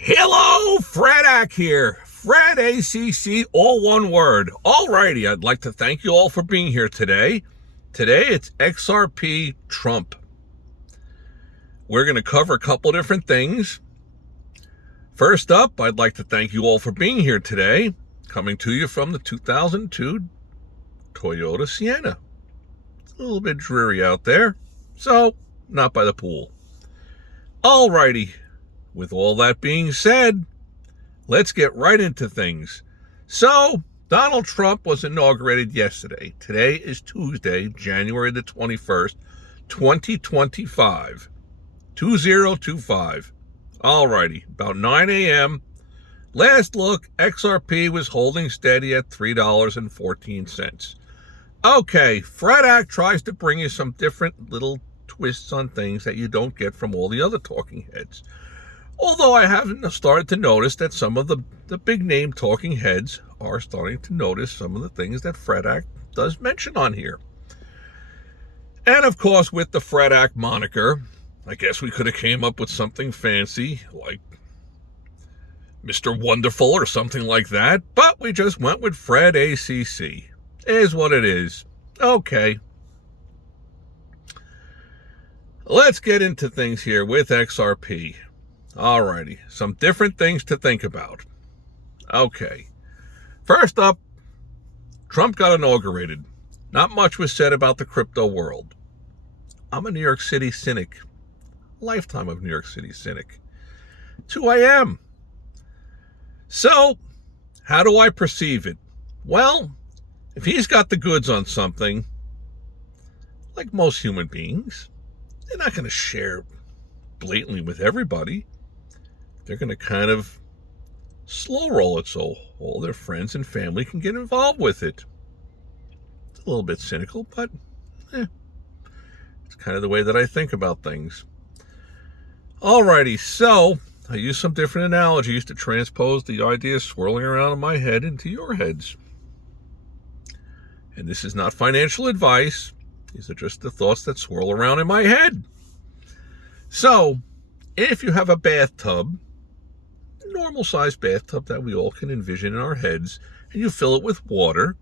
Hello, Fredak here. Fred ACC, all one word. Alrighty, I'd like to thank you all for being here today. Today it's XRP Trump. We're going to cover a couple different things. First up, I'd like to thank you all for being here today. Coming to you from the 2002 Toyota Sienna. It's a little bit dreary out there, so not by the pool. Alrighty. With all that being said, let's get right into things. So, Donald Trump was inaugurated yesterday. Today is Tuesday, January the 21st, 2025. 2025. Alrighty, about 9 a.m. Last look, XRP was holding steady at $3.14. Okay, Fredak tries to bring you some different little twists on things that you don't get from all the other talking heads. Although I haven't started to notice that some of the big name talking heads are starting to notice some of the things that Fredak does mention on here. And of course, with the Fredak moniker, I guess we could have came up with something fancy like Mr. Wonderful or something like that, but we just went with Fred ACC. It is what it is. Okay. Let's get into things here with XRP. Alrighty, some different things to think about. Okay, first up, Trump got inaugurated. Not much was said about the crypto world. I'm a New York City cynic. Lifetime of New York City cynic. It's who I am. So, how do I perceive it? Well, if he's got the goods on something, like most human beings, they're not going to share blatantly with everybody. They're going to kind of slow roll it so all their friends and family can get involved with it. It's a little bit cynical, but it's kind of the way that I think about things. Alrighty, so I use some different analogies to transpose the ideas swirling around in my head into your heads. And this is not financial advice. These are just the thoughts that swirl around in my head. So, if you have a bathtub, a normal-sized bathtub that we all can envision in our heads, and you fill it with water,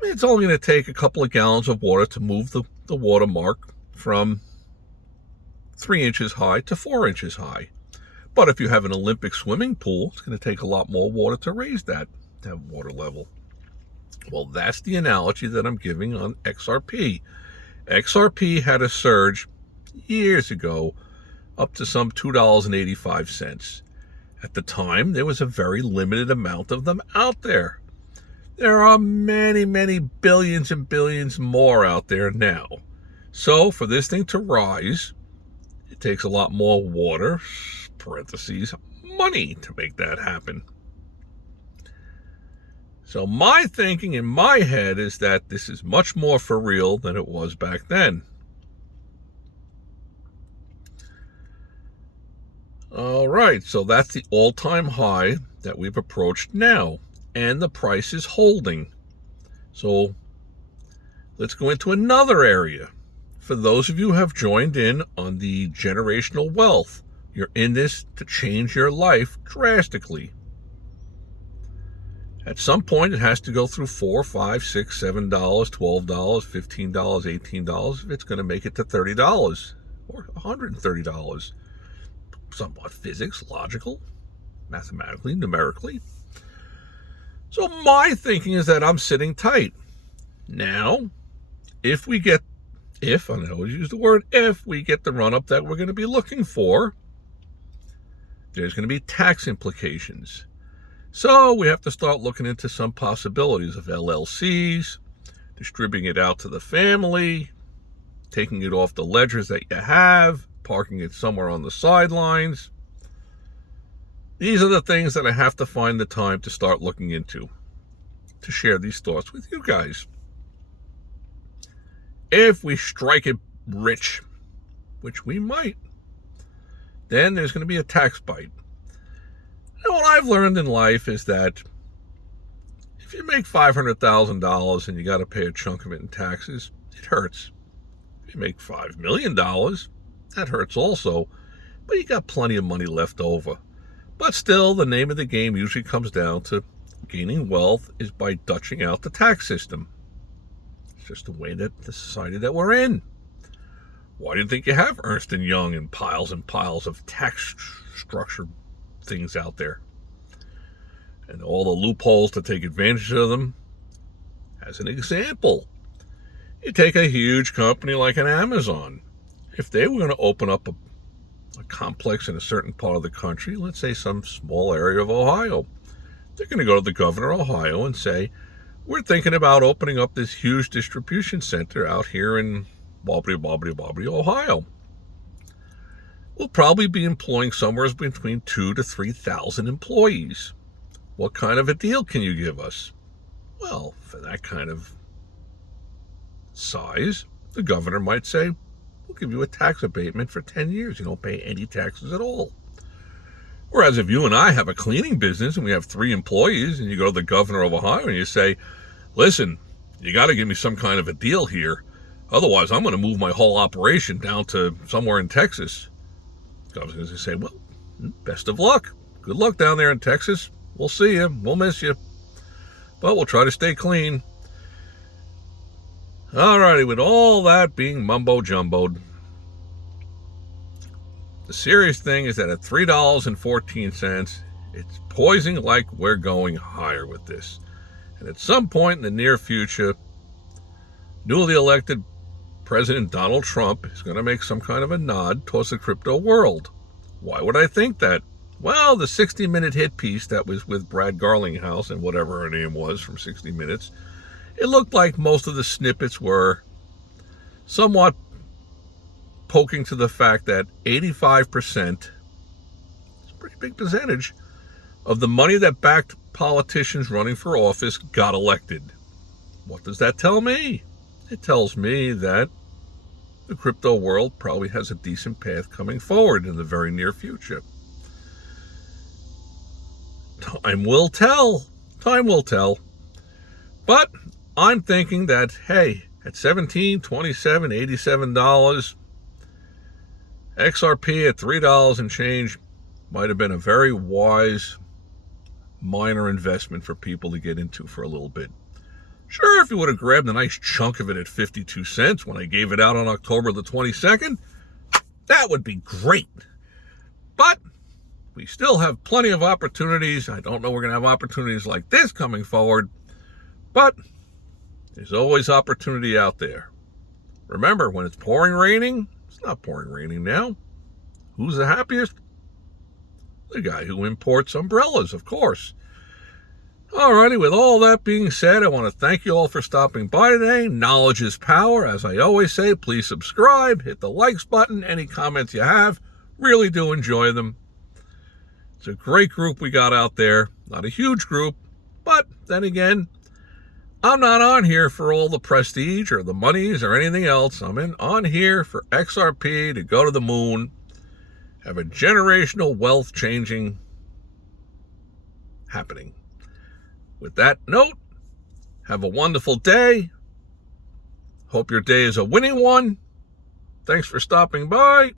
it's only going to take a couple of gallons of water to move the watermark from 3 inches high to 4 inches high. But if you have an Olympic swimming pool, it's going to take a lot more water to raise that water level. Well, that's the analogy that I'm giving on XRP. XRP had a surge years ago up to some $2.85. At the time, there was a very limited amount of them out there. There are many, many billions and billions more out there now. So for this thing to rise, it takes a lot more water, parentheses, money to make that happen. So my thinking in my head is that this is much more for real than it was back then. All right, so that's the all-time high that we've approached now, and the price is holding. So let's go into another area. For those of you who have joined in on the generational wealth, you're in this to change your life drastically. At some point, it has to go through $4, $5, $6, $7, $12, $15, $18 if it's going to make it to $30 or $130. Somewhat physics, logical, mathematically, numerically. So my thinking is that I'm sitting tight. Now, if, and I always use the word if, we get the run-up that we're going to be looking for, there's going to be tax implications. So we have to start looking into some possibilities of LLCs, distributing it out to the family, taking it off the ledgers that you have, parking it somewhere on the sidelines. These are the things that I have to find the time to start looking into, to share these thoughts with you guys. If we strike it rich, which we might, then there's going to be a tax bite. And what I've learned in life is that if you make $500,000 and you got to pay a chunk of it in taxes, it hurts. If you make $5 million, that hurts also, but you got plenty of money left over. But still, the name of the game usually comes down to gaining wealth is by dutching out the tax system. It's just the way that the society that we're in. Why do you think you have Ernst & Young and piles of tax structure things out there? And all the loopholes to take advantage of them. As an example, you take a huge company like an Amazon. If they were going to open up a complex in a certain part of the country, let's say some small area of Ohio, they're going to go to the governor of Ohio and say, we're thinking about opening up this huge distribution center out here in Ohio. We'll probably be employing somewhere between 2,000 to 3,000 employees. What kind of a deal can you give us? Well, for that kind of size, the governor might say, we'll give you a tax abatement for 10 years. You don't pay any taxes at all. Whereas if you and I have a cleaning business and we have 3 employees and you go to the governor of Ohio and you say, listen, you got to give me some kind of a deal here. Otherwise, I'm going to move my whole operation down to somewhere in Texas. The governor's going to say, well, best of luck. Good luck down there in Texas. We'll see you. We'll miss you. But we'll try to stay clean. Alrighty, with all that being mumbo-jumboed, the serious thing is that at $3.14, it's poising like we're going higher with this. And at some point in the near future, newly elected President Donald Trump is going to make some kind of a nod towards the crypto world. Why would I think that? Well, the 60-minute hit piece that was with Brad Garlinghouse and whatever her name was from 60 Minutes, it looked like most of the snippets were somewhat poking to the fact that 85%, it's a pretty big percentage, of the money that backed politicians running for office got elected. What does that tell me? It tells me that the crypto world probably has a decent path coming forward in the very near future. Time will tell. Time will tell. But I'm thinking that, hey, at $17, $27, $87, XRP at $3 and change might have been a very wise minor investment for people to get into for a little bit. Sure, if you would have grabbed a nice chunk of it at 52 cents when I gave it out on October the 22nd, that would be great. But we still have plenty of opportunities. I don't know we're going to have opportunities like this coming forward, but there's always opportunity out there. Remember, when it's pouring raining, it's not pouring raining now. Who's the happiest? The guy who imports umbrellas, of course. Alrighty, with all that being said, I want to thank you all for stopping by today. Knowledge is power. As I always say, please subscribe, hit the likes button, any comments you have. Really do enjoy them. It's a great group we got out there. Not a huge group, but then again, I'm not on here for all the prestige or the monies or anything else. I'm on here for XRP to go to the moon, have a generational wealth changing happening. With that note, have a wonderful day. Hope your day is a winning one. Thanks for stopping by.